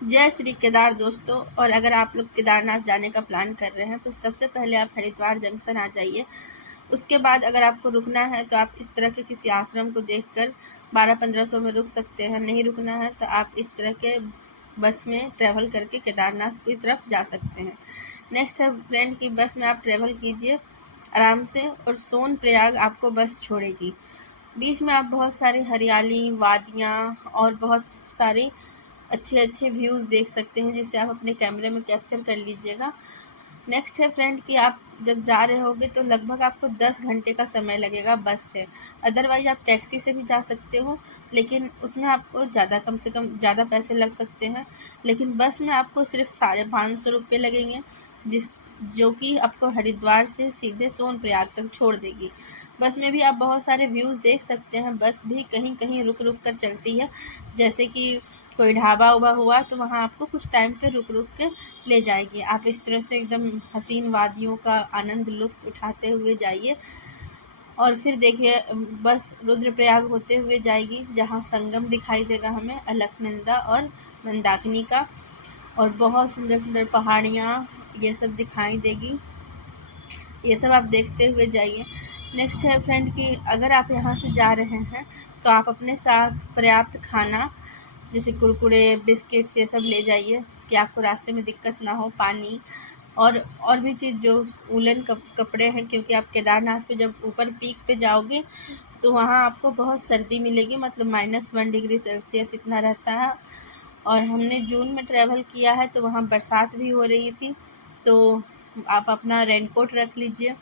जय श्री केदार दोस्तों। और अगर आप लोग केदारनाथ जाने का प्लान कर रहे हैं तो सबसे पहले आप हरिद्वार जंक्शन आ जाइए। उसके बाद अगर आपको रुकना है तो आप इस तरह के किसी आश्रम को देखकर 1200-1500 में रुक सकते हैं। नहीं रुकना है तो आप इस तरह के बस में ट्रैवल करके केदारनाथ की तरफ जा सकते हैं। नेक्स्ट है फ्रेंड की बस में आप ट्रैवल कीजिए आराम से और सोनप्रयाग आपको बस छोड़ेगी। बीच में आप बहुत सारी हरियाली, वादियाँ और बहुत सारी अच्छे अच्छे व्यूज़ देख सकते हैं, जिसे आप अपने कैमरे में कैप्चर कर लीजिएगा। नेक्स्ट है फ्रेंड कि आप जब जा रहे होगे तो लगभग आपको 10 घंटे का समय लगेगा बस से। अदरवाइज आप टैक्सी से भी जा सकते हो, लेकिन उसमें आपको कम से कम ज़्यादा पैसे लग सकते हैं। लेकिन बस में आपको सिर्फ 550 रुपये लगेंगे, जो कि आपको हरिद्वार से सीधे सोनप्रयाग तक छोड़ देगी। बस में भी आप बहुत सारे व्यूज़ देख सकते हैं। बस भी कहीं कहीं रुक रुक कर चलती है, जैसे कि कोई ढाबा उबा हुआ तो वहाँ आपको कुछ टाइम पे रुक रुक के ले जाएगी। आप इस तरह से एकदम हसीन वादियों का आनंद लुफ्त उठाते हुए जाइए। और फिर देखिए बस रुद्रप्रयाग होते हुए जाएगी, जहाँ संगम दिखाई देगा हमें अलकनंदा और मंदाकिनी का, और बहुत सुंदर सुंदर पहाड़ियाँ ये सब दिखाई देगी। ये सब आप देखते हुए जाइए। नेक्स्ट है फ्रेंड कि अगर आप यहाँ से जा रहे हैं तो आप अपने साथ पर्याप्त खाना जैसे कुरकुरे, बिस्किट्स ये सब ले जाइए कि आपको रास्ते में दिक्कत ना हो। पानी और भी चीज़ जो वूलन कपड़े हैं, क्योंकि आप केदारनाथ पे जब ऊपर पीक पे जाओगे तो वहाँ आपको बहुत सर्दी मिलेगी, मतलब -1 डिग्री सेल्सियस इतना रहता है। और हमने जून में ट्रैवल किया है तो वहाँ बरसात भी हो रही थी, तो आप अपना रेनकोट रख लीजिए।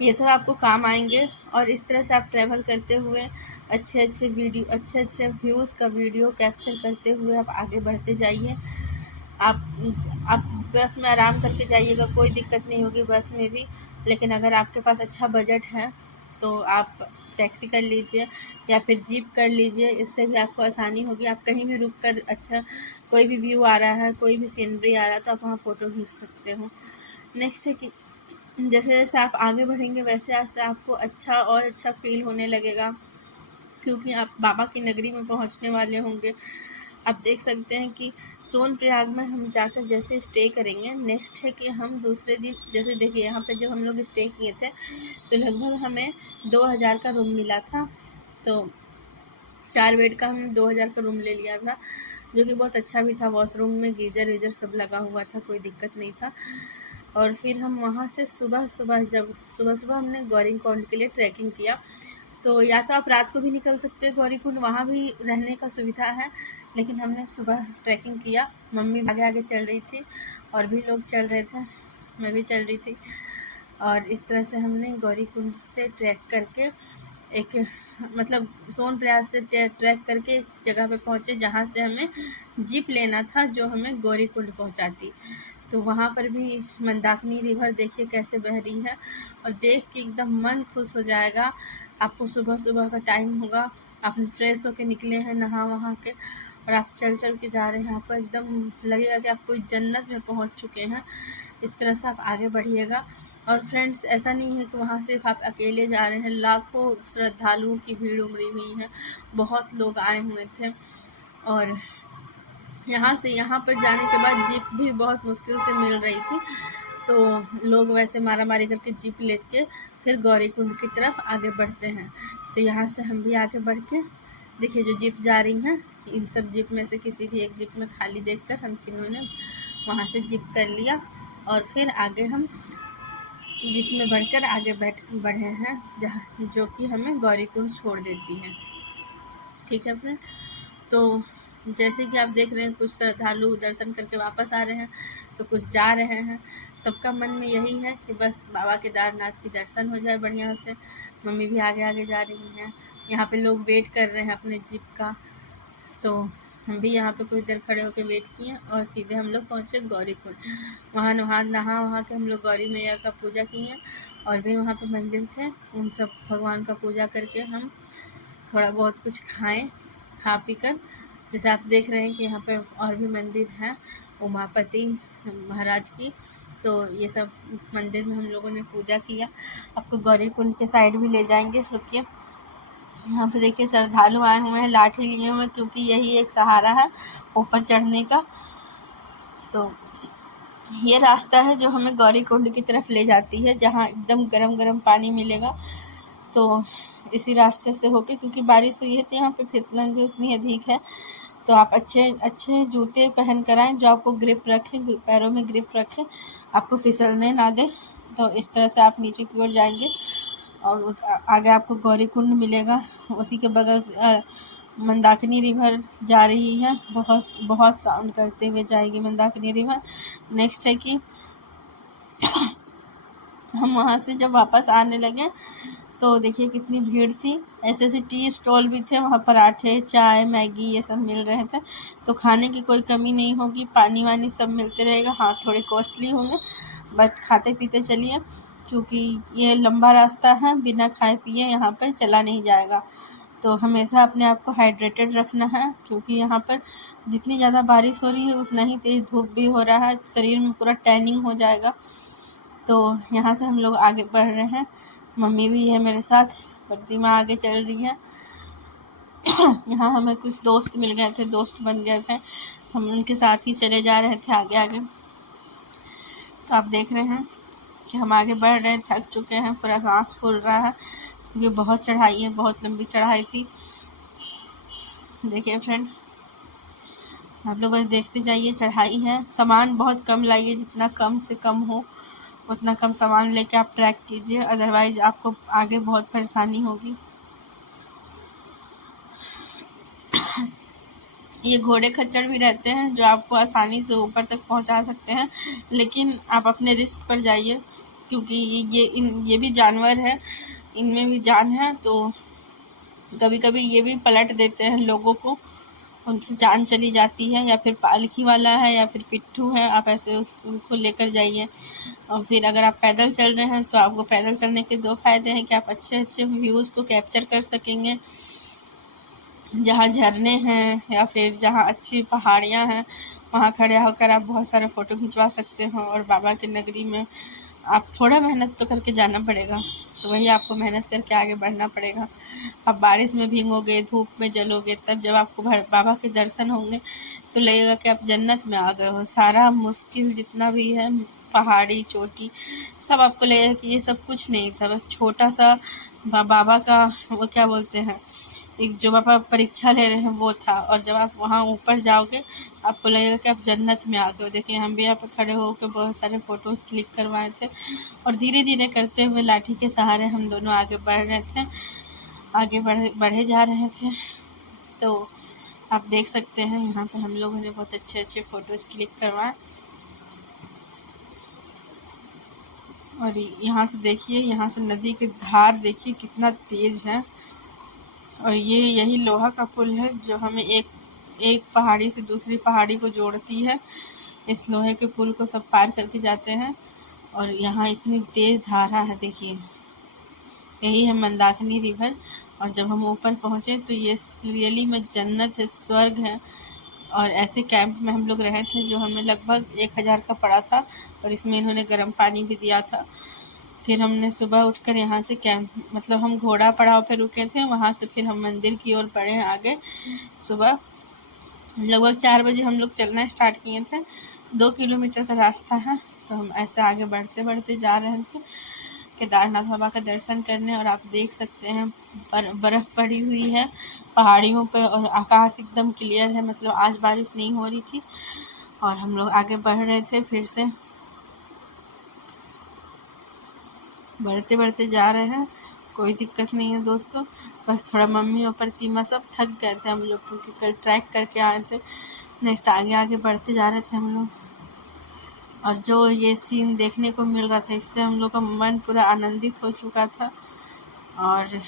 ये सब आपको काम आएंगे। और इस तरह से आप ट्रैवल करते हुए अच्छे अच्छे व्यूज़ का वीडियो कैप्चर करते हुए आप आगे बढ़ते जाइए। आप बस में आराम करके जाइएगा, कोई दिक्कत नहीं होगी बस में भी। लेकिन अगर आपके पास अच्छा बजट है तो आप टैक्सी कर लीजिए या फिर जीप कर लीजिए, इससे भी आपको आसानी होगी। आप कहीं भी रुक कर अच्छा कोई भी व्यू आ रहा है, कोई भी सीनरी आ रहा है तो आप वहाँ फ़ोटो खींच सकते हो। नेक्स्ट है कि जैसे जैसे आप आगे बढ़ेंगे वैसे वैसे आपको अच्छा और अच्छा फील होने लगेगा, क्योंकि आप बाबा की नगरी में पहुंचने वाले होंगे। आप देख सकते हैं कि सोनप्रयाग में हम जाकर जैसे स्टे करेंगे, नेक्स्ट है कि हम दूसरे दिन जैसे देखिए यहाँ पे जब हम लोग स्टे किए थे तो लगभग हमें 2000 का रूम मिला था। तो 4 बेड का हमने 2000 का रूम ले लिया था, जो कि बहुत अच्छा भी था। वॉशरूम में गीज़र वीज़र सब लगा हुआ था, कोई दिक्कत नहीं था। और फिर हम वहाँ से सुबह सुबह हमने गौरीकुंड के लिए ट्रैकिंग किया। तो या तो आप रात को भी निकल सकते हैं गौरीकुंड, वहाँ भी रहने का सुविधा है, लेकिन हमने सुबह ट्रैकिंग किया। मम्मी आगे आगे चल रही थी और भी लोग चल रहे थे, मैं भी चल रही थी। और इस तरह से हमने गौरीकुंड से ट्रैक करके एक मतलब सोनप्रयाग से ट्रैक करके एक जगह पे पहुँचे, जहाँ से हमें जीप लेना था जो हमें गौरीकुंड पहुँचाती। तो वहाँ पर भी मंदाकिनी रिवर देखिए कैसे बह रही है, और देख के एकदम मन खुश हो जाएगा। आपको सुबह सुबह का टाइम होगा, आप फ्रेश होके निकले हैं नहा वहाँ के, और आप चल चल के जा रहे हैं, आपको एकदम लगेगा कि आप कोई जन्नत में पहुँच चुके हैं। इस तरह से आप आगे बढ़िएगा। और फ्रेंड्स ऐसा नहीं है कि वहाँ सिर्फ आप अकेले जा रहे हैं, लाखों श्रद्धालुओं की भीड़ उमड़ी हुई है, बहुत लोग आए हुए थे। और यहाँ से यहाँ पर जाने के बाद जीप भी बहुत मुश्किल से मिल रही थी, तो लोग वैसे मारा मारी करके जीप लेके फिर गौरीकुंड की तरफ आगे बढ़ते हैं। तो यहाँ से हम भी आगे बढ़ के देखिए जो जीप जा रही हैं, इन सब जीप में से किसी भी एक जीप में खाली देखकर हम तीनों ने वहाँ से जीप कर लिया, और फिर आगे हम जीप में बढ़कर आगे बढ़े हैं, जहाँ जो कि हमें गौरीकुंड छोड़ देती है। ठीक है फ्रेंड, तो जैसे कि आप देख रहे हैं कुछ श्रद्धालु दर्शन करके वापस आ रहे हैं, तो कुछ जा रहे हैं। सबका मन में यही है कि बस बाबा केदारनाथ की दर्शन हो जाए बढ़िया से। मम्मी भी आगे आगे जा रही हैं, यहाँ पे लोग वेट कर रहे हैं अपने जीप का। तो हम भी यहाँ पे कुछ देर खड़े होकर वेट किए और सीधे हम लोग पहुँचे गौरीकुंड। वहाँ नहा के हम लोग गौरी मैया का पूजा किए, और भी वहाँ पे मंदिर थे, उन सब भगवान का पूजा करके हम थोड़ा बहुत कुछ खाएं, खा पी कर। जैसे आप देख रहे हैं कि यहाँ पे और भी मंदिर हैं उमापति महाराज की, तो ये सब मंदिर में हम लोगों ने पूजा किया। आपको गौरीकुंड के साइड भी ले जाएंगे, रुकिए। यहाँ पे देखिए श्रद्धालु आए हुए हैं लाठी लिए हुए, क्योंकि यही एक सहारा है ऊपर चढ़ने का। तो ये रास्ता है जो हमें गौरीकुंड की तरफ ले जाती है, जहाँ एकदम गरम गरम पानी मिलेगा। तो इसी रास्ते से होके, क्योंकि बारिश हुई है तो यहाँ पे फिसलन भी उतनी अधिक है, तो आप अच्छे अच्छे जूते पहन कर आएँ जो आपको ग्रिप रखें, पैरों में ग्रिप रखें, आपको फिसलने ना दें। तो इस तरह से आप नीचे की ओर जाएंगे और आगे आपको गौरीकुंड मिलेगा। उसी के बगल से मंदाकिनी रिवर जा रही है, बहुत बहुत साउंड करते हुए जाएगी मंदाकिनी रिवर। नेक्स्ट है कि हम वहाँ से जब वापस आने लगे तो देखिए कितनी भीड़ थी। ऐसे ऐसे टी स्टॉल भी थे, वहाँ पराठे, चाय, मैगी ये सब मिल रहे थे। तो खाने की कोई कमी नहीं होगी, पानी वानी सब मिलते रहेगा। हाँ, थोड़े कॉस्टली होंगे, बट खाते पीते चलिए, क्योंकि ये लंबा रास्ता है, बिना खाए पिए यहाँ पर चला नहीं जाएगा। तो हमेशा अपने आप को हाइड्रेटेड रखना है, क्योंकि यहाँ पर जितनी ज़्यादा बारिश हो रही है उतना ही तेज़ धूप भी हो रहा है, शरीर में पूरा टैनिंग हो जाएगा। तो यहाँ से हम लोग आगे बढ़ रहे हैं, मम्मी भी है मेरे साथ, प्रतिमा आगे चल रही है। यहाँ हमें कुछ दोस्त मिल गए थे, दोस्त बन गए थे, हम उनके साथ ही चले जा रहे थे आगे आगे। तो आप देख रहे हैं कि हम आगे बढ़ रहे हैं, थक चुके हैं, पूरा सांस फूल रहा है, क्योंकि बहुत चढ़ाई है, बहुत लंबी चढ़ाई थी। देखिए फ्रेंड, आप लोग बस देखते जाइए, चढ़ाई है। सामान बहुत कम लाइए, जितना कम से कम हो उतना कम सामान लेके आप ट्रैक कीजिए, अदरवाइज आपको आगे बहुत परेशानी होगी। ये घोड़े खच्चर भी रहते हैं जो आपको आसानी से ऊपर तक पहुंचा सकते हैं, लेकिन आप अपने रिस्क पर जाइए, क्योंकि ये भी जानवर है, इनमें भी जान है। तो कभी कभी ये भी पलट देते हैं लोगों को, उनसे जान चली जाती है, या फिर पालकी वाला है या फिर पिट्ठू है, आप ऐसे उनको लेकर जाइए। और फिर अगर आप पैदल चल रहे हैं तो आपको पैदल चलने के दो फायदे हैं कि आप अच्छे अच्छे व्यूज़ को कैप्चर कर सकेंगे, जहाँ झरने हैं या फिर जहाँ अच्छी पहाड़ियाँ हैं, वहाँ खड़े होकर आप बहुत सारे फ़ोटो खिंचवा सकते हो। और बाबा की नगरी में आप थोड़ा मेहनत तो करके जाना पड़ेगा, तो वही आपको मेहनत करके आगे बढ़ना पड़ेगा। आप बारिश में भीगोगे, धूप में जलोगे, तब जब आपको बाबा के दर्शन होंगे तो लगेगा कि आप जन्नत में आ गए हो। सारा मुश्किल जितना भी है, पहाड़ी चोटी, सब आपको लगेगा कि ये सब कुछ नहीं था, बस छोटा सा बाबा का वो क्या बोलते हैं, एक जो बाबा परीक्षा ले रहे हैं वो था। और जब आप वहाँ ऊपर जाओगे आपको लगेगा कि आप जन्नत में आ गए हो। देखिए हम भी यहाँ पर खड़े होकर बहुत सारे फ़ोटोज़ क्लिक करवाए थे, और धीरे धीरे करते हुए लाठी के सहारे हम दोनों आगे बढ़ रहे थे, आगे बढ़े जा रहे थे। तो आप देख सकते हैं यहाँ पे हम लोगों ने बहुत अच्छे अच्छे फ़ोटोज़ क्लिक करवाए। और यहाँ से देखिए, यहाँ से नदी की धार देखिए कितना तेज़ है। और यही लोहा का पुल है जो हमें एक पहाड़ी से दूसरी पहाड़ी को जोड़ती है। इस लोहे के पुल को सब पार करके जाते हैं। और यहाँ इतनी तेज़ धारा है, देखिए यही है मंदाकिनी रिवर। और जब हम ऊपर पहुँचे तो ये रियली में जन्नत है, स्वर्ग है। और ऐसे कैंप में हम लोग रहे थे जो हमें लगभग 1000 का पड़ा था, और इसमें इन्होंने गर्म पानी भी दिया था। फिर हमने सुबह उठकर यहाँ से कैंप, मतलब हम घोड़ा पड़ाव पे रुके थे, वहाँ से फिर हम मंदिर की ओर बढ़े आगे। सुबह लगभग 4 बजे हम लोग चलना स्टार्ट किए थे। 2 किलोमीटर का रास्ता है, तो हम ऐसे आगे बढ़ते बढ़ते जा रहे थे केदारनाथ बाबा का दर्शन करने। और आप देख सकते हैं बर्फ़ पड़ी हुई है पहाड़ियों पे, और आकाश एकदम क्लियर है, मतलब आज बारिश नहीं हो रही थी। और हम लोग आगे बढ़ रहे थे, फिर से बढ़ते बढ़ते जा रहे हैं, कोई दिक्कत नहीं है दोस्तों। बस थोड़ा मम्मी और प्रतिमा सब थक गए थे हम लोग, क्योंकि कल ट्रैक करके आए थे। नेक्स्ट आगे आगे बढ़ते जा रहे थे हम लोग, और जो ये सीन देखने को मिल रहा था इससे हम लोग का मन पूरा आनंदित हो चुका था। और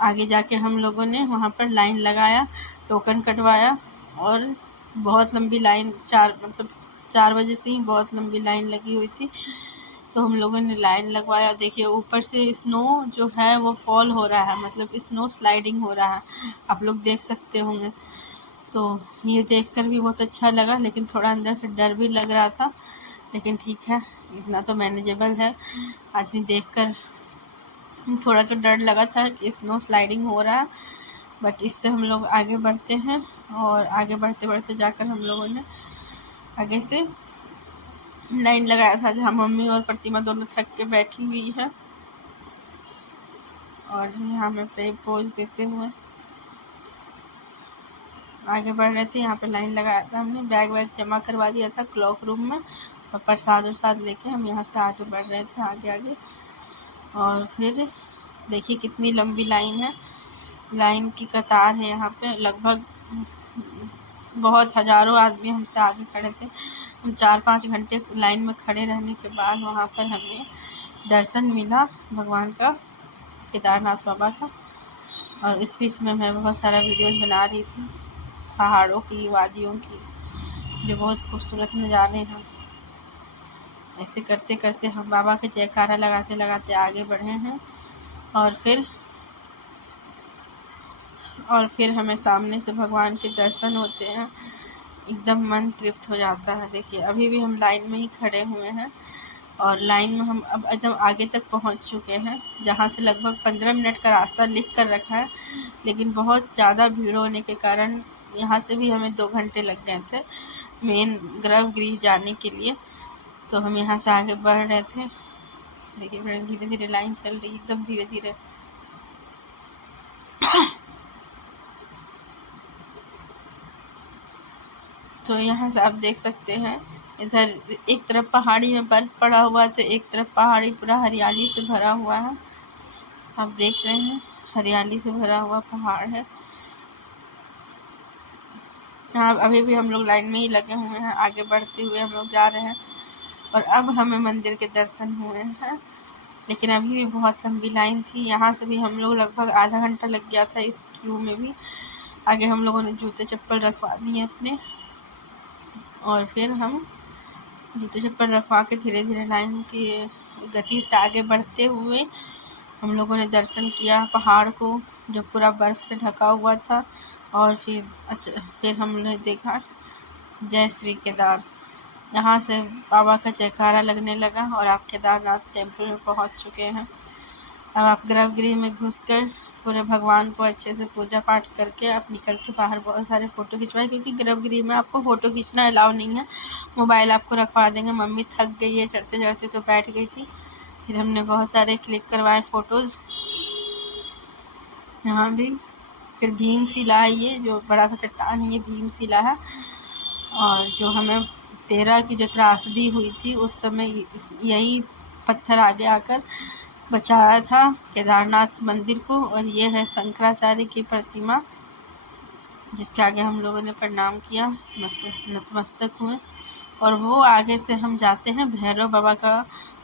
आगे जाके हम लोगों ने वहाँ पर लाइन लगाया, टोकन कटवाया, और बहुत लंबी लाइन, 4 बजे से ही बहुत लंबी लाइन लगी हुई थी। तो हम लोगों ने लाइन लगवाया। देखिए ऊपर से स्नो जो है वो फॉल हो रहा है, मतलब स्नो स्लाइडिंग हो रहा है, आप लोग देख सकते होंगे। तो ये देखकर भी बहुत अच्छा लगा, लेकिन थोड़ा अंदर से डर भी लग रहा था, लेकिन ठीक है, इतना तो मैनेजेबल है। आदमी देखकर थोड़ा तो डर लगा था कि स्नो स्लाइडिंग हो रहा है, बट इससे हम लोग आगे बढ़ते हैं और आगे बढ़ते बढ़ते जाकर हम लोगों ने आगे से लाइन लगाया था, जहाँ मम्मी और प्रतिमा दोनों थक के बैठी हुई है और यहाँ में पे पोज देते हुए आगे बढ़ रहे थे। यहाँ पे लाइन लगाया था हमने, बैग वैग जमा करवा दिया था क्लॉक रूम में और प्रसाद वरसाद लेके हम यहाँ से आगे बढ़ रहे थे आगे आगे। और फिर देखिए कितनी लंबी लाइन है, लाइन की कतार है यहाँ पे, लगभग बहुत हज़ारों आदमी हमसे आगे खड़े थे। हम 4-5 घंटे लाइन में खड़े रहने के बाद वहाँ पर हमें दर्शन मिला भगवान का, केदारनाथ बाबा का। और इस बीच में मैं बहुत सारा वीडियोज़ बना रही थी पहाड़ों की, वादियों की, जो बहुत खूबसूरत नज़ारे हैं। ऐसे करते करते हम बाबा के जयकारा लगाते लगाते आगे बढ़े हैं और फिर हमें सामने से भगवान के दर्शन होते हैं, एकदम मन तृप्त हो जाता है। देखिए अभी भी हम लाइन में ही खड़े हुए हैं और लाइन में हम अब एकदम आगे तक पहुंच चुके हैं, जहां से लगभग 15 मिनट का रास्ता लिख कर रखा है, लेकिन बहुत ज़्यादा भीड़ होने के कारण यहाँ से भी हमें 2 घंटे लग गए थे मेन गर्भगृह जाने के लिए। तो हम यहाँ से आगे बढ़ रहे थे। देखिए धीरे धीरे लाइन चल रही, एकदम धीरे धीरे। तो यहाँ से आप देख सकते हैं, इधर एक तरफ पहाड़ी में बर्फ पड़ा हुआ तो एक तरफ पहाड़ी पूरा हरियाली से भरा हुआ है। आप देख रहे हैं हरियाली से भरा हुआ पहाड़ है। यहाँ अभी भी हम लोग लाइन में ही लगे हुए हैं, आगे बढ़ते हुए हम लोग जा रहे हैं और अब हमें मंदिर के दर्शन हुए हैं, लेकिन अभी भी बहुत लंबी लाइन थी। यहाँ से भी हम लोग लगभग आधा घंटा लग गया था इस क्यू में भी। आगे हम लोगों ने जूते चप्पल रखवा दिए अपने और फिर हम जूते चप्पल रखवा के धीरे धीरे लाइन की गति से आगे बढ़ते हुए हम लोगों ने दर्शन किया पहाड़ को, जो पूरा बर्फ़ से ढका हुआ था। और फिर हमने देखा जय श्री केदार। यहाँ से बाबा का जयकारा लगने लगा और आप केदारनाथ टेम्पल में पहुँच चुके हैं। अब आप गर्भगृह में घुसकर पूरे भगवान को अच्छे से पूजा पाठ करके आप निकल के बाहर बहुत सारे फ़ोटो खिंचवाए, क्योंकि गर्भगृह में आपको फ़ोटो खींचना अलाउ नहीं है, मोबाइल आपको रखवा देंगे। मम्मी थक गई है चढ़ते चढ़ते तो बैठ गई थी, फिर हमने बहुत सारे क्लिक करवाए फ़ोटोज़ यहाँ भी। फिर भीमशिला है, ये जो बड़ा सा चट्टान है ये भीमशिला है, और जो हमें 13 की जो त्रासदी हुई थी उस समय यही पत्थर आगे आकर बचाया था केदारनाथ मंदिर को। और ये है शंकराचार्य की प्रतिमा, जिसके आगे हम लोगों ने प्रणाम किया, नतमस्तक हुए। और वो आगे से हम जाते हैं भैरव बाबा का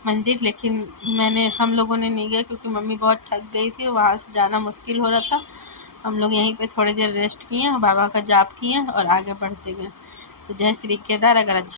मंदिर, लेकिन हम लोगों ने नहीं गए क्योंकि मम्मी बहुत थक गई थी, वहाँ से जाना मुश्किल हो रहा था। हम लोग यहीं पे थोड़ी देर रेस्ट किए, बाबा का जाप किए और आगे बढ़ते गए। तो जय श्री केदार। अगर अच्छा